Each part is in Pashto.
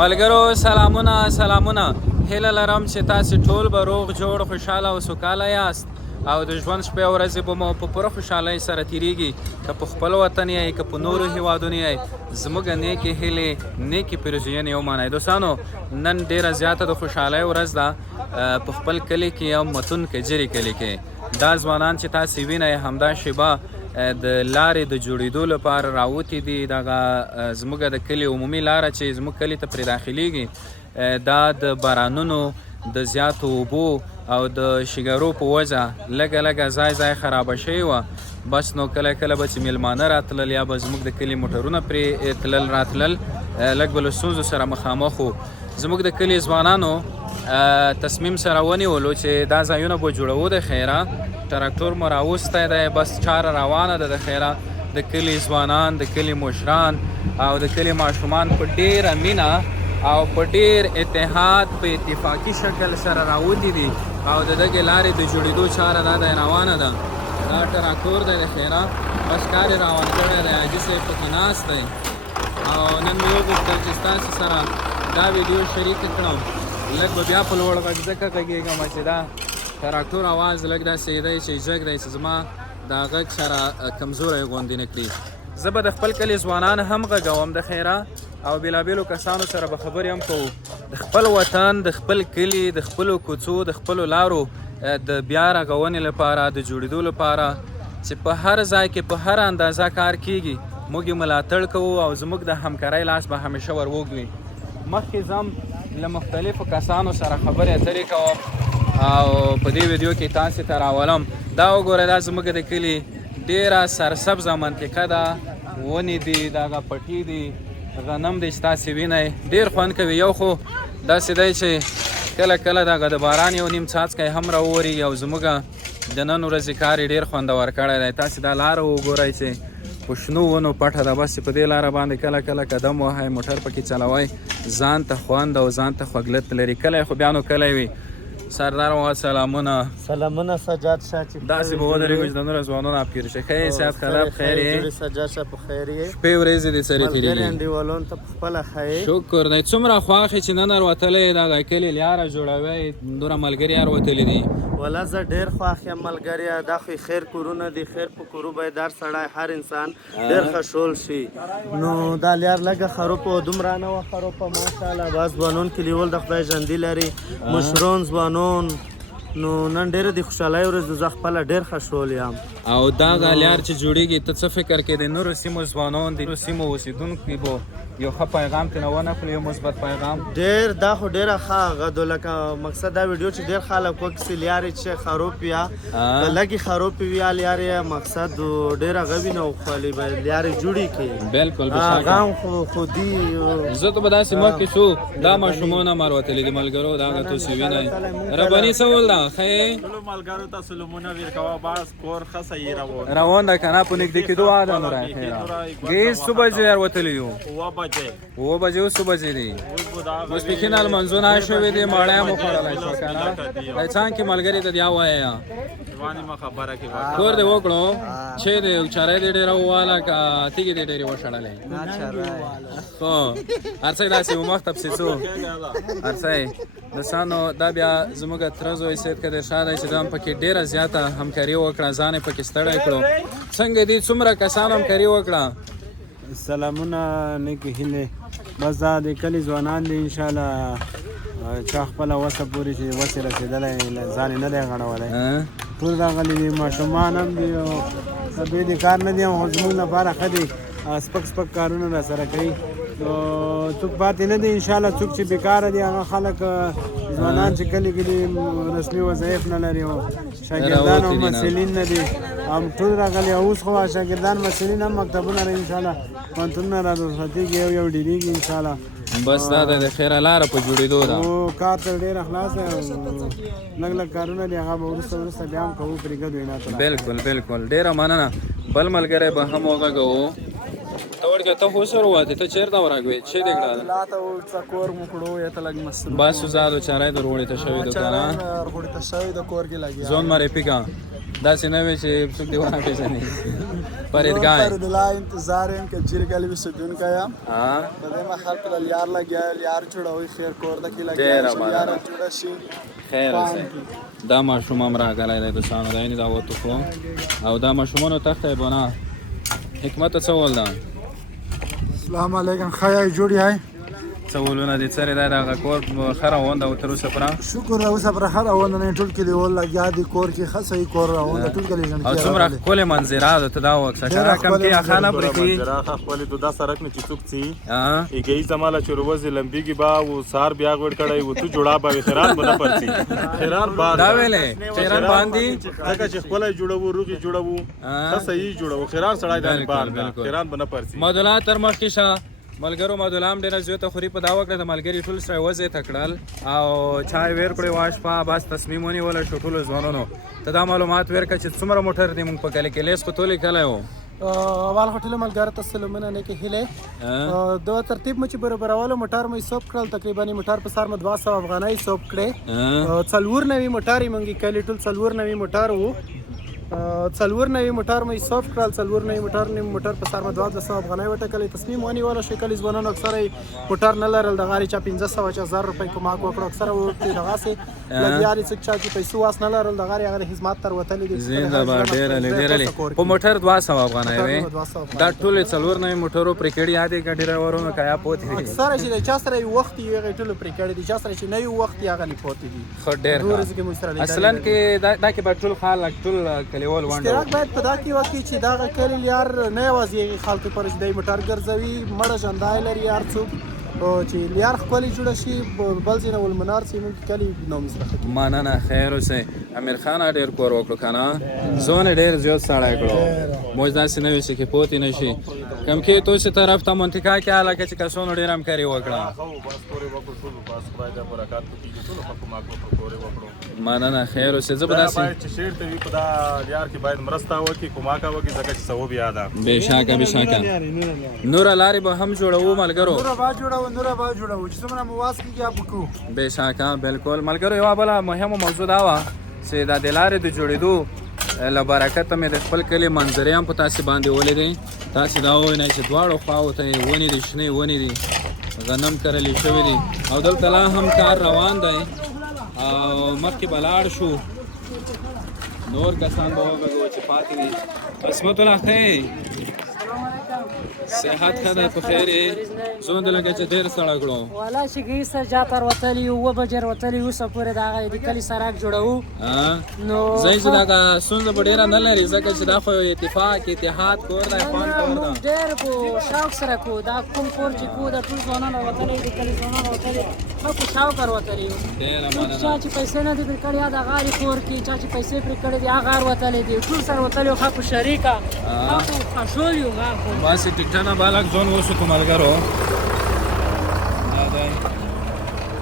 ملګرو سلامونه هیله لرم چې تاسې ټول به روغ جوړ خوشحاله او سوکاله یاست او د ژوند شپې او ورځې به مو په پوره خوشحالۍ سره تیریږي که په خپل وطن یې که په نورو هیوادونو یې زموږ نیکې هیلې نیکې پیرزوینې ومنئ دوستانو نن ډیره زیاته د خوشحالۍ ورځ ده په خپل کلي کې یو متون کجري کلي کې دا ځوانان چې تاسې وینئ همدا شیبه د لارې د جوړېدو لپاره راوتي دي دغه زموږ د کلي عمومي لاره چې زموږ کلي ته پرې داخلیږي دا د بارانونو د زیاتو اوبو او د شګرو په وجه لږه ځای خرابه شوې وه بس نو کله به چې میلمانه راتلل یا به زموږ د کلي موټرونه پرې راتلل لږ به له ستونزو سره مخامخ وو زموږ د کلي ځوانانو تصمیم سره ونیولو چې دا ځایونه به جوړوو د خیره تراکتور مو راوستی دی بس چاره روانه ده د خیره د کلي ځوانان د کلي مشران او د کلي ماشومان په ډیره مینه او په ډیر اتحاد په اتفاقي شکل سره راوتي دي او د دغې لارې د جوړېدو چاره دا دی روانه ده دا تراکتور دی د خیره بس کار یې روان کړی دی حاجي صاحب پکې ناست دی او نن مې وغوښتل چې ستاسو سره دا ویډیو شریکه کړم لږ به بیا په لوړ غږ ځکه غږېږم چې دا تراکتور اواز لږ داسې دی چې جګ دی چې زما دا غږ سره کمزوری غوندې نه کړي زه به د خپل کلي ځوانان هم غږوم د خیره او بېلابېلو کسانو سره به خبرې هم کوو د خپل وطن د خپل کلي د خپلو کوڅو د خپلو لارو د بیا رغونې لپاره د جوړېدو لپاره چې په هر ځای کې په هر اندازه کار کیږي موږ یې ملاتړ کوو او زموږ د همکارۍ لاس به همیشه ور اوږد وي مخکې زم له مختلفو کسانو سره خبرې اترې کوم او په دې ویډیو کې تاسې ته راولم دا وګورئ دا زموږ د کلي ډیره سرسبزه منطقه ده ونې دي دغه پټي دي غنم دی چې تاسې وینئ ډېر خوند کوي یو خو داسې دی چې کله دغه د باران یو نیم څاڅکی هم راوري او زموږ د نن ورځې کار یې ډېر خوندور کړی دی تاسې دا لاره وګورئ چې په شنو ونو پټه ده بس چې په دې لاره باندې کله قدم وهئ موټر پکې چلوئ ځان ته خوند او ځان ته خوږلت لري کلی خو بیا نو کلی وي سردار محمد سلامونه سجاد شاه چې داسې به ودرېږو چې د نورو ځوانانو اپکېر شي ښه یې صحت خراب خیر یې سجاد شاه په خیر یې شپې ورځې دې سره تېرېږي ملګري انډیوالانو ته په خپله ښه یې شکر دی څومره خوښ یې چې نن راوتلی دغه کلي لاره جوړوئ دومره ملګري راوتلي دي والله زه ډېر خوښ یم ملګريه دا خو خیر کورونه دي خیر په کورو باید هر سړی هر انسان ډېر خوشحال شي نو دا لار لږه خروپه و دومره نه وه خروپه ماشاءالله بعض ځوانان کلیوال د خدای ژوندي لري مشران ځوانان نو نن ډېره د خوشحالۍ ورځ زه خپله ډېر خوشحال یم او دغه لار چې جوړېږي ته څه فکر کې د نورو سیمو ځوانان د نورو سیمو اوسېدونکي به یو ښه پیغام ترې وناخلي یو مثبت پیغام ډېر دا خو ډېره ښه هغه ده لکه مقصد دا ویډیو چې ډېر خلک وکړي لارې چې خروپ یا لږې خروپ وي یا لارې مقصد ډېر هغه وي نو خالي به لارې جوړې کړي بالکل هغه هم خودي زه ته به داسې مخکې شو دا ماشومان هم راوتلي دي ملګرو دغه تاسې وینئ رباني څه ول ده ښه یې ټولو ملګرو ته سلامونه ورکوه بس کور ښه صحیح روان ده که نه په نږدې کېدو ده نو راخیره ګیس څو بجې راوتلي یو 9 بجې اوس څو بجې دي ماسپښین لمانځونه شوي دي ماړی مو خوړلی شو که نه څانګې ملګري ته بیا ووایه کور دې وکړو چې دې چارۍ دې ډېره وواله که تیږې دې ډېرې وشړلې خو هر څه داسې و مخته پسې څو هر څه دوستانو دا بیا زموږ تره زوی سید قدر شاه دی چې دا هم پکې ډېره زیاته همکاري وکړه ځان یې پکې ستړی کړو څنګه دي څومره کسانو همکاري وکړه سلامونه نیکې هیلې بس دا د کلي ځوانان دي انشاءالله چا خپله وسه پورې چې وسې رسېدلی ځان یې نه دی غړولی ټول راغلي دي ماشومان هم دي او دوی د کار نه دي او زموږ لپاره ښه دي سپک کارونه را سره کوي څوک پاتې نه دي انشاءالله څوک چې بیکاره دي هغه خلک ځوانان چې کلي کې دي رسمي وظایف نه لري او شاګردان او مسلین نه دي هم ټول راغلي اوس خو شاګردان مسلین هم مکتبونه لري انشاءالله پوهنتونونه را رخصتېږي یو ډېرېږي انشاءالله بس دا د خیره لاره په جوړېدو ده او کار تر ډېره خلاصه لږ کارونه دي هغه به وروسته بیا هم کوو پرېږدو یې نه بالکل ډېره مننه بل ملګری به هم وغږوو ته ورکه ته خو سره واتې ته چېرته ورغوې چې دې کړه لا ته څکور مو کړو یا ته لګ مصروف بس زادو چارای در وړې ته شوی د کنه ورغړی ته شوی د کور کې لګیا زون ماره پیکا داسې نه وي چې څوک دی ونه پیژني پرېدګاه پر د لا انتظار هم کې چیر کلی به سکون کایا ها په دې ما خلک له یار لګیا یار جوړوي خیر کور د کې لګیا ډېره چې مننه. یار جوړ شي خیر اوسه دا ماشوم هم راغلی دی د سانو دی دا وته خو او دا ماشومانو تخته بنا حکمت څه ول ده السلام علیکم خیا جوړی هاي څه ولونه دي سره دا د کور خره وند او تر اوسه پره شکر اوسه پر هر اول نه ټول کې دی ول لګیا دی کور کې خاصه کور راو ټول کې لږ او څومره کول منظره ده ته دا وکړه شرا کم کې خانه برکی راخه خپل تو دا سرک نه چڅوک چی ها ایګي زماله چروز لمبيږي با و سار بیا ګډ کړای و تو جوړا با خیرات بنا پرسي خیرات با دا ویلې چیرن باندې ځکه چې خپل جوړو روغي جوړو ته صحیح جوړو خیرات سړای د بار خیرات بنا پرسي مدلا تر مخکې شه ملګرو مدلام ډېره زیاته خوري په دا وکړه د ملګري ټول سره وځي تکړل او چای ویر کړی واش په بس تصمیم ونیول شو ټول ځوانانو ته دا معلومات ورکړه چې څومره موټر دی مونږ په کله کې لیس په تولې کله و اول هټل ملګر ته سلامونه نه کې هله دو ترتیب مچ برابرولو موټر مې سوب کړل تقریبا موټر په سر مې 200 افغانۍ سوب کړې څلور نوي موټر مونږی کلی ټول څلور نوي موټر وو څلور نوي موټر مې سوف کړل څلور نوي موټر په سر مې 200 افغانۍ وټکلې تصمیم ونیول شکل ځوانانو اکثره موټر نه لرل د غاری چا 1500 روپۍ کوماک وکړو اکثره ورته دغه سي لګیاري څه چا چې پیسې واس نه لرل د غاری هغه خدمات تر وتلې دي زنده با ډېر په موټر 200 افغانۍ وي دا ټول څلور نوي موټرو پر کېړي یادې ګډي ورونو کیا پوتې اکثره چې چا سره یو وخت یو ټول پر کېړي دي چا سره چې نه یو وخت یې غلي پوتې دي خو ډېر اصلا کې دا کې په ټول خلک ټول کلیوال وانډو اشتراک باید په دا کې وکړي چې دا کلی یار نه یوازې خلکو پر دې موټر ګرځوي مړه ژوندای لري یار څوک چې یار خپل جوړ شي بل ځای ول منار سیمه کلی نو مسره مننه خیر اوسه امیر خان ډېر کور وکړو کنه زون ډېر زیات سړی کړو موږ داسې نه وي چې پوتې نشي کم کې تو سي طرف ته منطقه کې علاقه چې کسونو ډېر هم کوي وکړه مننه خیر اوسه زبردست چې شیر ته وي په دا یار کې باید مرسته وکي کوماکا وکي ځکه چې ثواب یاد ده بشاکه نور لارې به هم جوړو ملګرو نور با جوړو چې څومره مواس کیږي اپ کو بشاکه بالکل ملګرو یو بل مهمه موضوع دا و چې دا د لارې د جوړېدو له برکت مې د خپل کلي منظرې هم په تاسې باندې ولیدې تاسې دا ووینئ چې دواړو خواو ته یې ونې دي شنې ونې دي غنم کرلې شوي دي او دلته لا هم کار روان دی او مخکې به لاړ شو نور کسان به وغږوو چې پاتې دي عصمت الله خیر صحت ښه دی په خیر یې زون د لکه چې ډېر سړی کړو والا چې ګي سر جا تر وتلی اوه بجې وتلی اوسه پورې د هغه د کلي سړک جوړوو نو ځای چې دا ستونزه به ډېره نه لري ځکه چې دا خو اتفاق اتحاد کور دی خوند کور ده ډېر په شوق سره کو دا کوم کور چې کو د ټول ځوانانو وتلی د کلي ځوانانو وتلی ښه په شوق سره وتلی وو ډېره چا مننه چې پیسې نه دي پرې کړي یا د غارې کور کې چا چې پیسې پرې کړي دي هغه غار وتلی دي ټول سره وتلی وو ښه په شریکه ښه په خوشحال یو غار خو باسې ټکټانه بالک ځون وشو کو ملګرو دا دی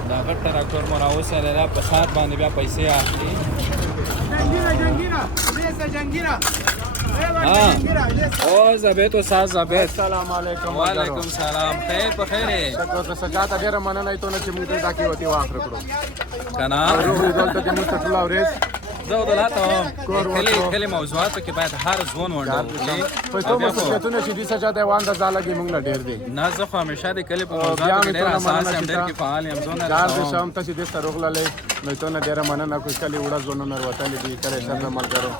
دا غټ تراکتور مو راوسلی دا په ساعت باندې بیا پیسې اخلي او زبیت استاد زبیت السلام علیکم وعلیکم سلام خیر په خیر یې شکر ته سجاته ډیره مننه ته چې موږ ته دا کې وتی واخر کړو که نه دلته کې موږ ته ټول اورېد زه دلته کلي موضوعاتو کې باید هر ځوان ونډه وکړي په کومه مسؤلیتونه چې دې سجاته وان د ځاله کې موږ له ډیر دي نه زه خو همیشه د کلي په موضوعاتو کې ډېر اساس یم ډېر کې فعال یم زونه کار دې شام ته چې دې سره وغللې نو ته نه ډیره مننه کوم کلی وړه ځونو وروتلې دي کله سره ملګرو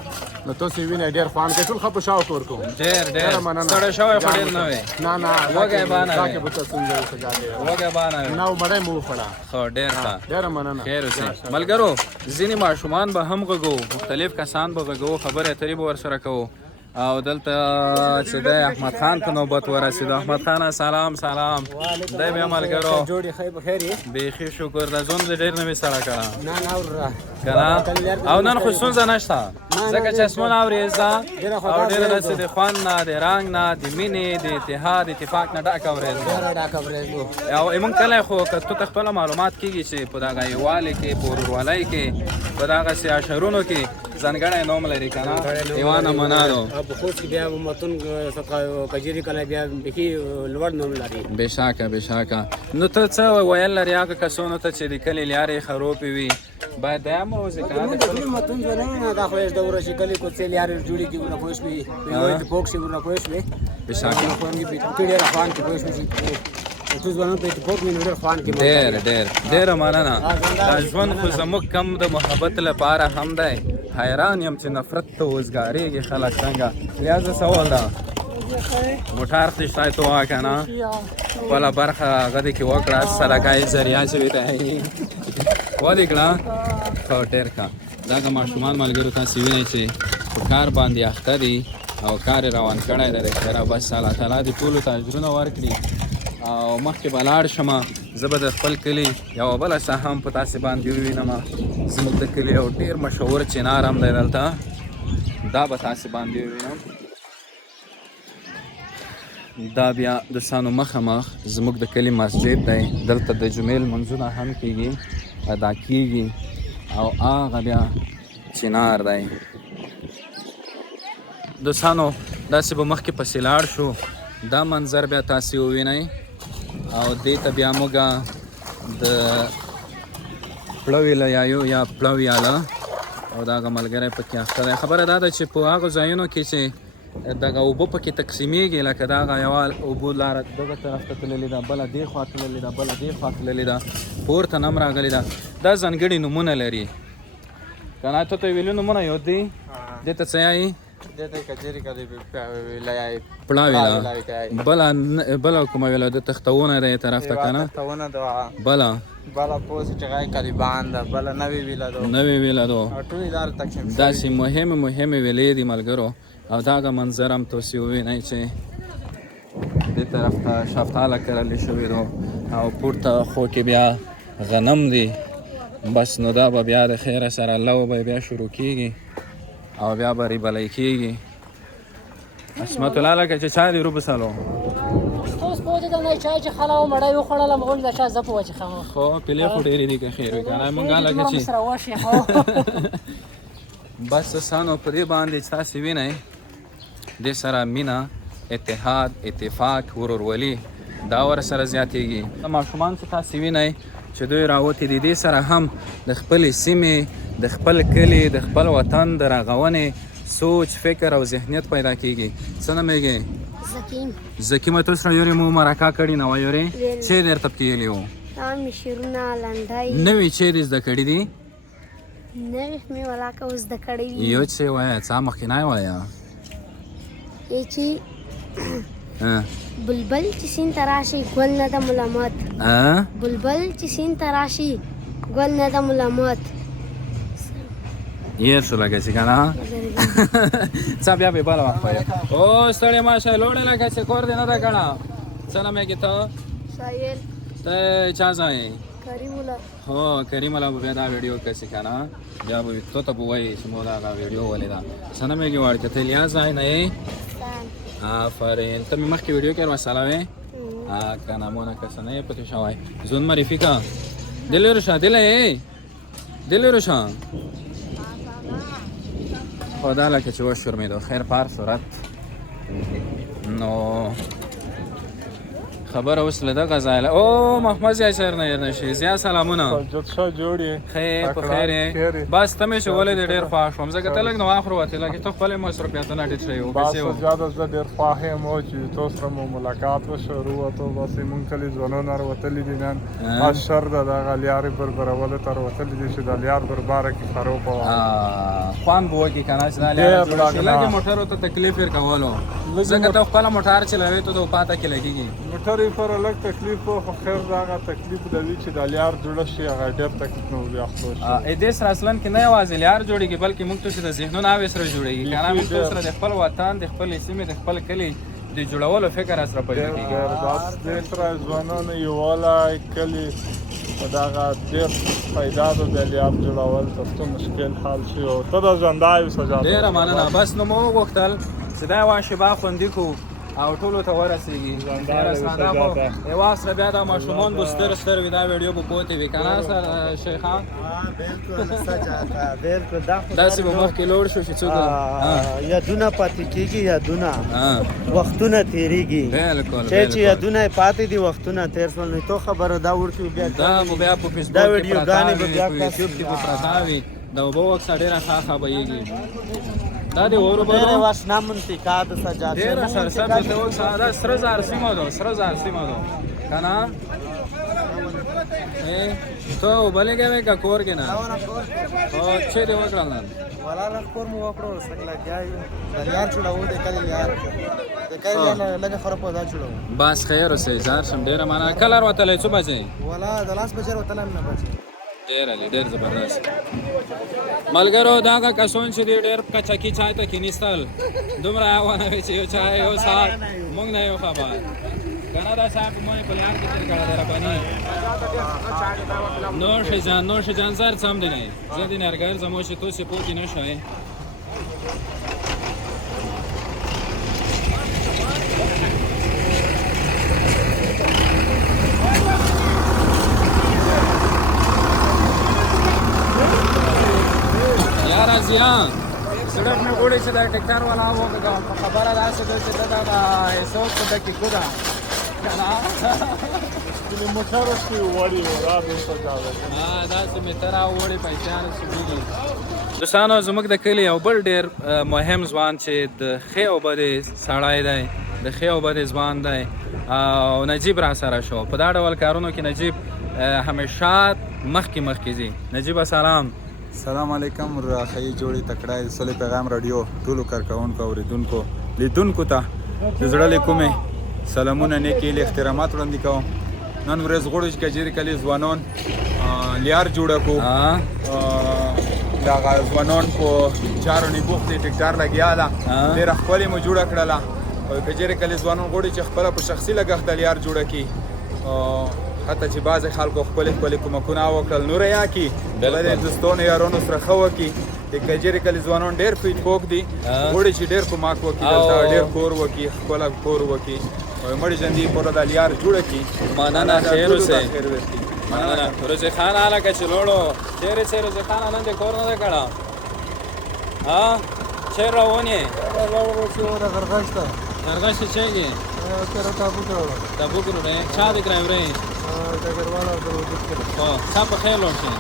نو تاسو وینئ ډیر فان کې ټول خپ شاو کور کو ډېر ستړی شوی خو ډېر نه وی نه وګی بانه دا کې به تاسو څنګه سجاته وګی بانه نو مړې مو خړه خو ډېر ښه ډیره مننه خیر اوسئ ملګرو ځینې ماشومان به هم غږو مختلف کسان به غږو خبرې اترې به ورسره کوو او دلته چې دی احمد خان په نوبت ورسېدو احمد خانه سلام دی بیا ملګرو جوړې خیر بخیر بیخي شکر د ژوند دې ډېر نوې سړه کړه نه نه ورا کنه او نن خو ستونزه نشته ځکه چې اسمان اورېز ده او ډېره داسې د خوند نه د رنګ نه د مینې د اتحاد اتفاق نه ډک اورېز ده او موږ کله خو که تو ته خپله معلومات کېږي چې په دغه یووالي کې په ورورولۍ کې په دغسې اشرونو کې ځانګړی نوم لري که نه ایوانه منالو په خوست کې بیا متون صدقه کجیري کله بیا بیخي لوړ نوم لري. بېشکه بېشکه. نو ته څه ویل لري هغه کسانو ته چې د کلي لارې خروپې وي باید دا هم ووځي که نه د خپل متون ځوانان دا خو یې دوره چې کلي کوڅې لارې جوړېږي ورنه پوه شوې یو اتفاق شي ورنه پوه شوې بېشکه کې ډېر خوان کې پوه شوې چې ټول ځوانان په اتفاق وي نو ډېر خوان کې ډېره مننه. دا ژوند خو زموږ کم د محبت لپاره هم دی. حیران یم چې نفرت ته وزګارېږي خلک څنګه. لهذا سوال ده موټر خو شاید تو ووایه که نه خپله برخه هغه دې کې وکړه صدقه ذریعه چې وي ودې کړه ښه ډېر ښه. دغه ماشومان ملګرو تاسې وینئ چې په کار باندې اخته دي او کار یې روان کړی دی. خیره بس الله تعالی دې ټولو ته اجرونه ورکړي او مخکې به لاړ شم. زه به د خپل کلي یوه بله ساحه هم په تاسې باندې ووینم. زموږ د کلي یو ډېر مشهور چنار هم دی دلته، دا به تاسې باندې ووینم. دا بیا دوستانو مخامخ زموږ د کلي مسجد دی. دلته د جمعې لمونځونه هم کیږي، ادا کیږي او هغه بیا چنار دی. دوستانو داسې به مخکې پسې لاړ شو. دا منظر بیا تاسې ووینئ او دې ته بیا موږ د پړوي یایو یا پړویاله او دغه ملګری پکې اخته دی. خبره دا ده چې په هغو ځایونو کې چې دغه اوبه پکې تقسیمیږي، لکه دغه یوه اوبو لاره دغه طرف ته تللې ده، بله دې خوا تللې ده، بله دې خوا تللې ده، پورته نه هم راغلې ده. دا ځانګړي نومونه لري که نه؟ تو ته ویلي نومونه یاد دي؟ دې ته څه یایي؟ بله کومه ویله د تختونه دی طرف ته که نه؟ بله پوسې چې غای کلیبان ده، بله نوې ویله ده. داسې مهمې ویلې دي ملګرو. او دغه منظر هم تاسې ووینئ چې دې طرف ته شفتاله کرلې شوې ده او پورته خو کې بیا غنم دي. بس نو دا به بیا د خیره سره لو به بیا شروع کیږي او بیا به ریبلی کیږي. عصمت الله لکه چې چای دې روبسلو اوس پوهېدل نه چای چې خلا ومړی وخوړله مغول د چا زه په وجه خم خو پیلې خو ډېرې دي که خیر وي که نه مونږ لکه چې سره وشي بس سانو په دې باندې چې تاسې وینئ دې سره مینه، اتحاد، اتفاق، ورورولي دا ورسره زیاتېږي. ماشومان چې تاسې وینئ چې دوی راوتي دي، دې سره هم د خپلې سیمې، د خپل کلي، د خپل وطن د رغونې سوچ، فکر او ذهنیت پیدا کیږي. څه نومیږي؟ زکیمه. تو سره یورې مو مرکه کړې نه وه یورې؟ چې درته پکې ویلي وو؟ شعرونه لنډۍ نوې چیرې زده کړي دي؟ نوې مې ولاکه اوس زده کړې دي. یو څه وایه، څه مخکینی وایه. چې بلبل چې سیند ته راشي ګل نه د ملامت، بلبل چې سیند ته راشي ګل نه د ملامت. یې شو لکه چې که نه څه بیا به بله وخت وایه. او ستړې ماشه لوړې لکه چې کور دې نه ده کړه. څه نومېږي ته؟ سایل. ته چا ځای؟ کریم الله. هو کریم الله به بیا دا ویډیو کسي که نه بیا به تو ته به وایي چې مو دغه ویډیو ولیده. څه نومېږي وړکه ته الیا ځای نه یې؟ آفرین. ته مې مخکې ویډیو کې مسله وې که نامونه کسه نه یې پکې شوی. زون معرفي که دلې روشه دله یې دلې روشه خو دا لکه چې وشرمېدو. خیر په هر صورت نو خبره اوس له دغه ځایه او محمد زیا صاحب نه هېر نه شي. زیا سلامونه. خیر په خیر یې. بس ته مې چې ولې دې ډېر خوښ شوم ځکه ته لږ نو اخر وتې لکه ته خپلې مصروفیتونه ډېر شوي وو. بس زیاده زه ډېر خوښ یم چې تاسو سره مو ملاقات وشو. وروتو بس مونږ کلي ځوانان راوتلي دي نن اشر د دغه لیارې بربرولو ته راوتلي دي چې د لیار برباره کې خروپه وه. خوند به وکړي که نه چې دا لیاره جوړه شي. لږې موټرو ته تکلیف یې کولو ځکه ته خپله موټر چلوې ته د پاته کې لګېږي. موټر یې پر لږ تکلیف و خو خیر د هغه تکلیف د وي چې د لیار جوړه شي هغه ډېر تکلیف نه بیا خلو شي. دې سره اصلا کې نه یوازې لیار جوړېږي بلکې موږ ته چې د ذهنونو هغې سره جوړېږي که نه موږ ته سره د خپل وطن، د خپلې سیمې، د خپل کلي د جوړولو فکر سره پیدا کېږي. بس دې سره ځوانانو یووالی کلي په دغه ډېر پیدا ده د لیار جوړول تر څو مشکل حل شي او ته د ژوندی اوسه. ډېره مننه. بس نو مو وغوښتل چې دا یوه شېبه خوندي کړو او ټولو ته ورسېږي. یوه سره بیا دا ماشومان به ستر ستر وي، دا ویډیو به پوتې وي که نه سر شیخه؟ بالکل سچاته بالکل داسې به مخکې لوړ شو چې څوک یادونه پاتې کېږي، یادونه وختونه تېرېږي. بالکل چې یادونه یې پاتې دي وختونه تېر شول، نو تو خبره دا ورته بیا دا به بیا په فیسبوک دا کې ویډیوګانې به بیا په یوټیوب کې به پرته وي، د اوبو اکثر ډېره ښه خبرېږي. دا د اورو ډېرې بلو واشنا منطقه د سجاد ډېره سرسبزه ته اوس دا سره زار سیمه ده، سره زار سیمه ده که نه؟ ته اوبه لګوې که کور کې نه؟ څه دې وکړل نن؟ والا لخور مو وکړو سره لګیا یو د لیار جوړو د کلي لیار د کلي لیار لږه خراب ودا جوړو. بس خیر اوسې زار شم ډېره مننه. کله راوتلی څو بجې؟ والا د لاس بجې وتلم نه بچ ډېر علي ډېر زبردست ملګرو. دا هغه کسان چې دي ډېر کچکي چای ته کېنستل دومره ونوي چې یو چای یو ساعت موږ نه یو خبر که نه دا صاحب مونې په لیار کې تېر کړی دی رباني. نوش جان زر څه هم دی نه زه د نرګر زمو چې تاسې پوکې نه شئ. یاره زیان سړک مې غواړي چې دا ټکټر والا وکړم په خبره داسې ده چې دا د حساب په دقیقو ده که نه موټر کې وړي را داسې مې ته راوړې پیسې رسېږي. دوستانو زموږ د کلي یو بل ډېر مهم ځوان چې د ښې او بدې سړی دی، د ښې او بدې ځوان دی او نجیب را سره شو. په دا ډول کارونو کې نجیب همیشه مخکې ځي. نجیب سلام. سلام علیکم. راخی جوړی تکړه صلی پیغام رادیو ټولو کارکونکو اوریدونکو لیدونکو ته د زړه له کومې سلامونه نیکې له احترامات وړاندې کوم. نن ورځ غواړو چې کجېري کلي ځوانان لیار جوړه کو دا ځوانان په چارو نه بوختي ټکټر لګیا ده ډېره ښکلې مو جوړه کړله. کجېري کلي ځوانان غواړي چې خپله په شخصي لګښت لیار جوړه کړي، حتی چې بعضې خلکو ښکلې کومکونه وکړل نوره یا کړي د دوستانو یارانو سره ښه وکړي. د کجېري کلي ځوانان ډېر فیټ فوک دي، غواړي چې ډېر کومک وکړي، دلته ډېر کور وکړي، ښکلی کور وکړي، مړي ژوندي پوره د لیار جوړه کړي. مننه خیر اوسئ. مننه روزي خان هلکه چې لوړو چیرې چې روزي خان نن دې کور نه دی کړی؟ چیرې روان یې؟ غرغش ته غرغش ته چیږي؟ تابوک روډ چا د ډرایور یې؟ ډګروال او د وجود کې ښه په خیر لاړ شئ.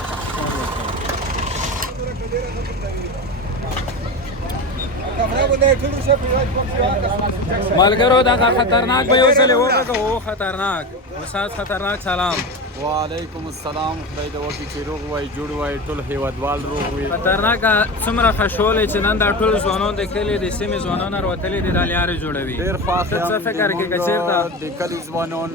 ملګرو دا خطرناک به یو ځل وکړو. خطرناک استاد خطرناک سلام. وعلیکم السلام. خدای دې وکړي چې روغ وای جوړ وای ټول هیوادوال روغ وي. خطرناک څومره خوشحاله چې نن دا ټول ځوانان د کلي د سیمې ځوانان راوتلي دي دا لیارې جوړوي. ډېر خوښ یم. څه فکر کې که چېرته د کلي ځوانان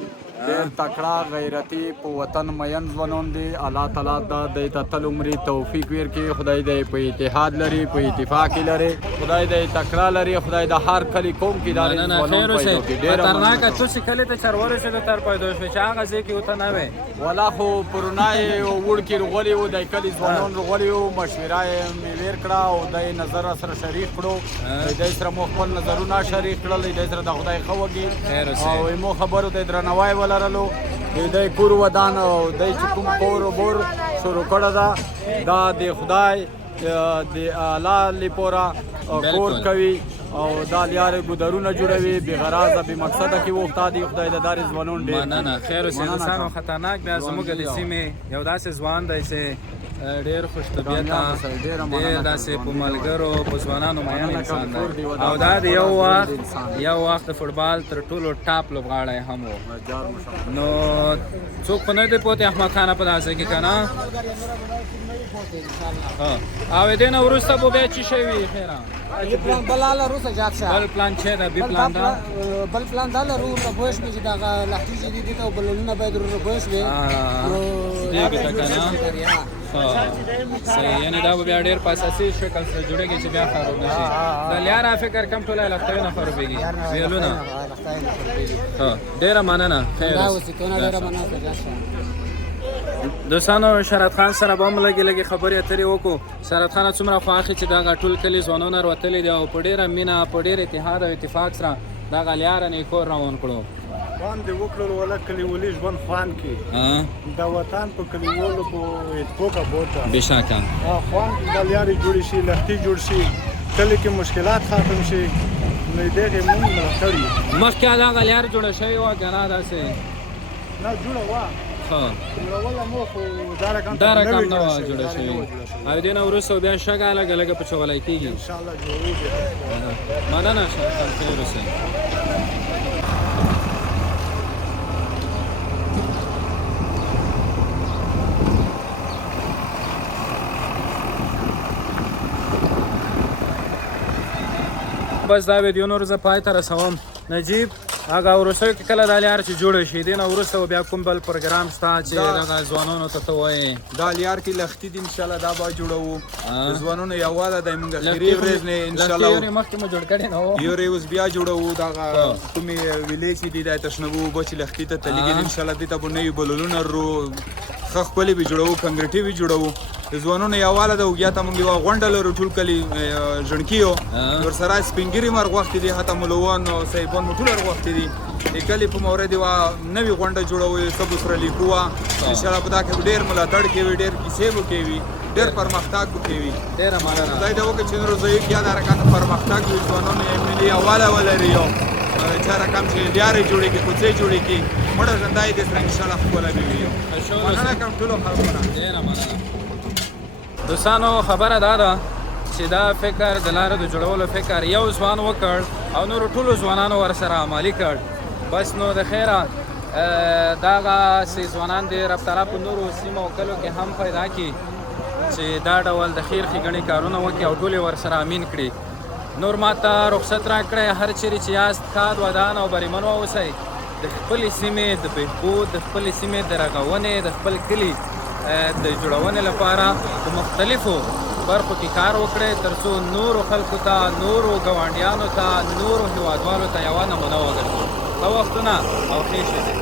ډېر تکړه غیرتي په وطن مین ځوانان دي. الله تعالی دا د تل عمرې توفیق ورکړي. خدای دې په اتحاد لري، په اتفاق لري، خدای دې تکړه لري، خدای د هر کلي قوم کې داري ځوانان پیدا کړي. خطرناک څه کلی ته چرور شو تر پیدا شو چې هغه ځای کې وته نه وي. ولا خو پرونای وړ کې رغولي و د کلي ځوانان رغولي و مشوره یې مې ور کړه او د نظر سره شریک کړو. د سره مو خپل نظرونه شریک کړل، د سره د خدای خوږي او مو خبرو ته درناوی ولرلو. د کور ودان او د کوم کور بور شروع کړه دا د خدای د اعلی لپاره کور کوي او دا لیارې ګودرونه جوړوي بې غرضه بې مقصده کې وخته دي. خدای د دارې ځوانان ډېر مننه خیر اوسئ. دوستانو خطرناک بیا زموږ د سیمې یو داسې ځوان دی چې ډېر خوش طبیعته ډېر داسې په ملګرو په ځوانانو مین انسان دی او دا د یو وخت د فوټبال تر ټولو ټاپ لوبغاړی هم و. نو څوک په نه دی پوهېږي احمد خان په داسې کې که نه او دې نه وروسته به بیا څه شی وي خیره؟ بل حاله روسه زیات شه. بل پلان چې ده بي پلان ده؟ بل پلان دا لرو نو پوه شوې چې دغه لښتې چې دي دې ته بلونونه باید پوه شوې نو دې کې ته که نه صحیح. یعنې دا به بیا ډېر په اساسي شکل سره جوړېږي چې بیا خراب نه شي. د لیاره فکر کم ټوله لښتې نه خرابېږي ویلونه. ډېره مننه خیر اوسئ. دوستانو شرات خان سره به هم لږې خبرې اترې وکړو. شرات خان څومره خوښ چې دغه ټول کلي ځوانان راوتلي دي او په ډېره مینه په ډېر اتحاد او اتفاق سره دغه لیاره نه کور روان کړو خوان دې وکړل ولا کلیولي ژوند خوان کې د وطن په کلیولو په اتفاق بوته بشکه خوان د لیارې جوړ شي لختي جوړ شي کله کې مشکلات ختم شي نو دغه مونږ ملاتړ یو مخکې دغه لیاره جوړه شوې وه که نه داسې نه جوړه وه جوړوله مو خو دا رقم نه وه جوړه شوې او دې نه وروسته بیا شګه لږه لږه پچغلی کېږي انشاءالله جوړېږي مننه ښه خیر اوسئ بس دا ویډیو نور زه پای ته رسوم نجیب هغه وروستیو کې کله دا لیار چې جوړه شي دې نه وروسته بیا کوم بل پروګرام شته چې دغه ځوانانو ته ته وایې دا لیار کې لختي دي انشاءالله دا به جوړوو د ځوانانو یووالی دی موږ اخري ورځ نه انشاءالله مخکې مو جوړ کړی نه و یو ورځ بیا جوړوو دغه کومې ویلې چې دي دا تشنبو اوبه چې لختي ته تلېږي انشاءالله دې ته به نوي بلونونه ښه ښکلې به جوړوو کنکریټي به جوړوو د ځوانانو یووالی ده وګیا ته موږ یوه غونډه لرو ټول کلي ژڼکي یو ورسره سپین ږیري مو رغوښتي دي حتی ملوان او صاحبان مو ټول رغوښتي دي د کلي په مورد یوه نوې غونډه جوړوو څه به سره لیکو انشاءالله په دا کې به ډېر ملاتړ کوي ډېر کیسې به کوي ډېر پرمختګ به کوي ډېره مننه خدای دې وکړي چې نور ضعیف یا دا رقم پرمختګ وي ځوانانو یې ملي یووالی ولري یو چا رقم چې لیارې جوړېږي کوڅې جوړېږي مړه ژنده یې دې سره انشاءالله ښکلی به وي مننه کوم ټولو خلکو نه ډېره مننه دوستانو خبره دا ده چې دا فکر د لارې د جوړولو فکر یو ځوان وکړ او نورو ټولو ځوانانو ورسره عملي کړ بس نو د خیره دغسې ځوانان دې رب تعالی په نورو سیمو او کلو کې هم پیدا کړي چې دا ډول د خیر ښېګڼې کارونه وکړي او ټول یې ورسره امین کړي نور ما ته رخصت راکړی هر چیرې چې یاست ښاد ودان او بریمن واوسئ د خپلې سیمې د بهبود د خپلې سیمې د رغونې د خپل کلي د جوړونې لپاره د مختلفو برخو کې کار وکړئ تر څو نورو خلکو ته نورو ګاونډیانو ته نورو هیوادوالو ته یوه نمونه وګرځو ښه وختونه او ښې شېبې